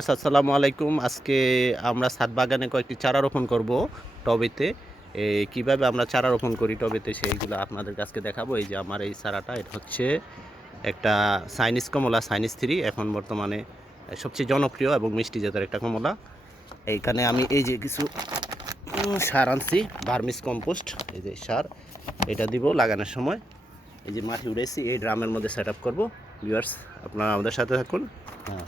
আসসালামু আলাইকুম। আজকে আমরা ছাদ বাগানে কয়েকটি চারা রোপণ করব টবেতে। কীভাবে আমরা চারা রোপণ করি টবেতে সেইগুলো আপনাদের কাছে দেখাবো। এই যে আমার এই চারাটা, এটা হচ্ছে একটা চাইনিজ কমলা, সাইনিস থ্রি। এখন বর্তমানে সবচেয়ে জনপ্রিয় এবং মিষ্টি জাতের একটা কমলা। এইখানে আমি এই যে কিছু সার আনছি, ভার্মিস কম্পোস্ট। এই যে সার, এটা দিব লাগানোর সময়। এই যে মাটি উড়েছি, এই ড্রামের মধ্যে সেট আপ করব। ভিউয়ার্স, আপনারা আমাদের সাথে থাকুন। হ্যাঁ।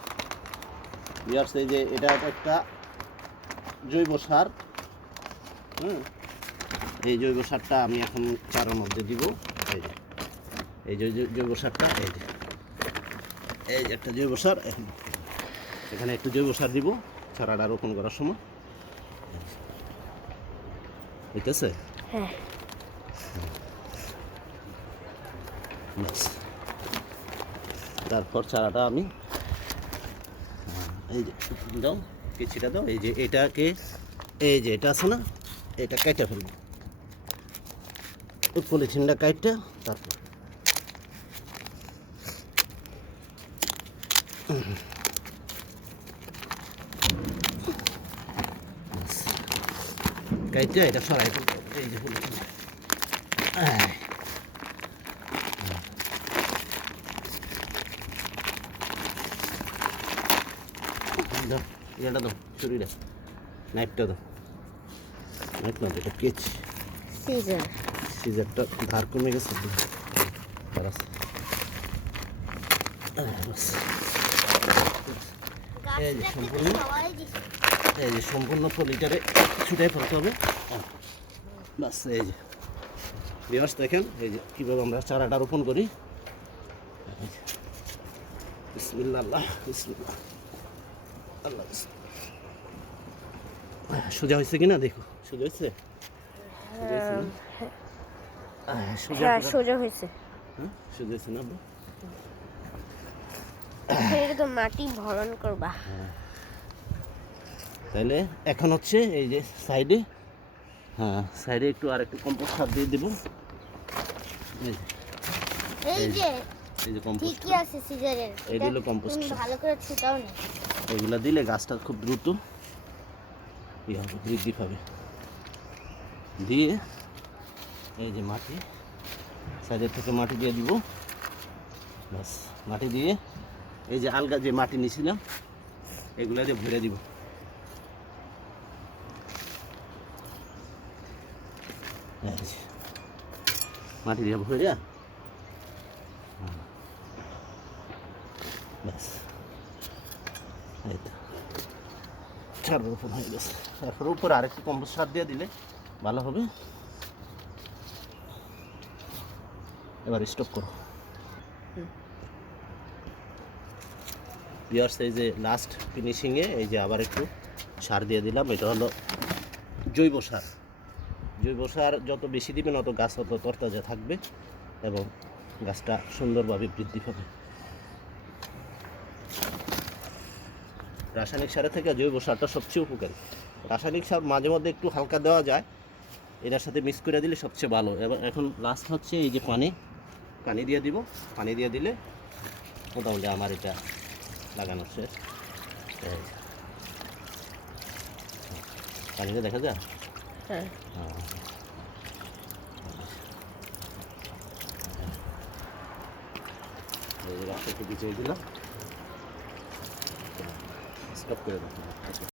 ভিউয়ার্স এই যে এটা একটা জৈব সার হুম? এই জৈব সারটা আমি এখন চারার মধ্যে দিব। এই যে এই জৈব সারটা এই যে এই যে একটা জৈব সার এখন এখানে একটু জৈব সার দিব চারাটা রোপণ করার সময়। বুঝতেছে হ্যাঁ। তারপর চারাটা আমি এই যে দাও, কিছুটা দাও, এই যে এটাকে, এই যে এটা আছে না, এটা কাইটা ফেলব। ওই পলিথিনটা কাইটটা তারপর। কাইটটা এটা সরাই এই যে পলিথিন আয় দাও ছুরিটা নাইফটা দাও নাইফ না এটা কেচ সিজন সিজারটা ধার কমে গেছে এই যে সম্পূর্ণ এই যে সম্পূর্ণ পলিটারে ছুটাই ফেলতে হবে বাস এই যে বিয়াস দেখেন এই যে কীভাবে আমরা চারাটা রোপণ করি এই যে। আল্লাহ সোজা হয়েছে কিনা দেখো। সোজা হয়েছে? সোজা হয়েছে সোজা হ্যাঁ হয়েছে। হ্যাঁ, সোজা হয়েছে না তো মাটি ভরণ করবা। তাহলে এখন হচ্ছে এই যে সাইডে হ্যাঁ সাইডে একটু আর একটু কম্পোস্ট সার দিয়ে দেবো। এই যে, এই যে কম্পোস্ট ঠিকই আছে সিজারের। ভালো করে ছুটাও না। এগুলা দিলে গাছটা খুব দ্রুত ইয়ে হবে, বৃদ্ধি পাবে। দিয়ে এই যে মাটি, সাইডের থেকে মাটি দিয়ে দিব। বাস মাটি দিয়ে এই যে আলগা যে মাটি নিয়েছিলাম এগুলা দিয়ে ভরে দিব। মাটি দিয়ে ভরে, ব্যাস। সার রোপণ হয়ে গেছে। তারপর উপরে আরেকটু কম্পোস্ট সার দিয়ে দিলে ভালো হবে। এবার স্টপ করো। বিয়ার্স এই যে লাস্ট ফিনিশিংয়ে এই যে আবার একটু সার দিয়ে দিলাম। এটা হলো জৈব সার। জৈব সার যত বেশি দিবেন, অত গাছ তত তরতাজা থাকবে এবং গাছটা সুন্দরভাবে বৃদ্ধি পাবে। রাসায়নিক সারের থেকে জৈব সারটা সবচেয়ে উপকারী। রাসায়নিক সার মাঝে মধ্যে একটু হালকা দেওয়া যায় এটার সাথে মিক্স করে দিলে সবচেয়ে ভালো। এবার এখন লাস্ট হচ্ছে এই যে পানি পানি দিয়ে দিব। পানি দিয়ে দিলে মোটামুটি আমার এটা লাগানো শেষ। পানিটা দেখা যায়? হ্যাঁ। হ্যাঁ। রাস্তা একটু বিছিয়ে দিলাম। স্টপ করে রাখুন